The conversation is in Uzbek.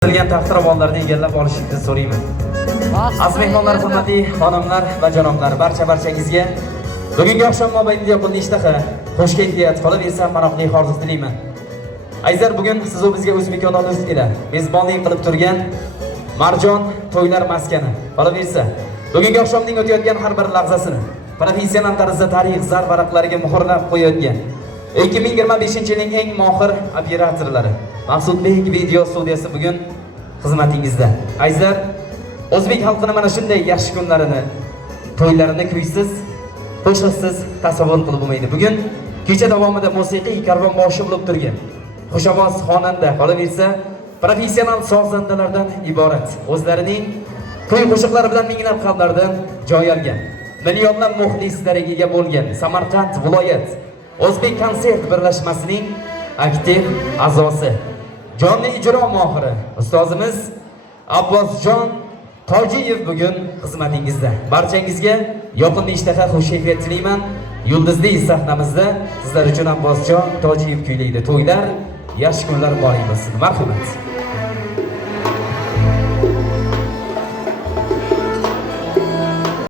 Sizlarga taqdirmonlarni egallab olishingizni so'rayman. Aziz mehmonlar, hurmatli xonimlar va janoblar, barchangizga bugungi oqshom mobaynida yoqildi ishtaha, xush kayfiyat qolaversa panohli hordiq tilayman. Azizlar, bugun siz bizga O'zbekistondan ila mezbonlik qilib turgan Marjon to'ylar maskani qolaversa, bugungi oqshomning o'tayotgan har bir lahzasini professional tarzda tarix zar varaqlariga muhrlab qo'yayotgan 2025-yilning eng mohir operatorlari Maqsudbek video studiyasi bugun xizmatingizda. Azizlar, o'zbek xalqining mana shunday yaxshi kunlarini, to'ylarini kuysiz, qo'shiqsiz tasavvur qilib bo'lmaydi. Bugun kecha davomida musiqiy karvonboshi bo'lib turgan xushovoz xonanda qolaversa, professional sozandalardan iborat. O'zlarining kuy qo'shiqlari bilan minglab qalblardan joy olgan, millionlab muxlislarga ega bo'lgan Samarqand viloyat O'zbek konsert birlashmasining aktiv a'zosi, jonli ijro mohiri ustozimiz Abbosjon Tojiyev bugun xizmatingizda. Barchangizga yoqimli ishtaha, xush kayfiyat tilayman. Yulduzli sahnamizda sizlar uchun Abbosjon Tojiyev kuylaydi. To'ylar, yaxshi kunlar muborak bo'lsin. Marhamat.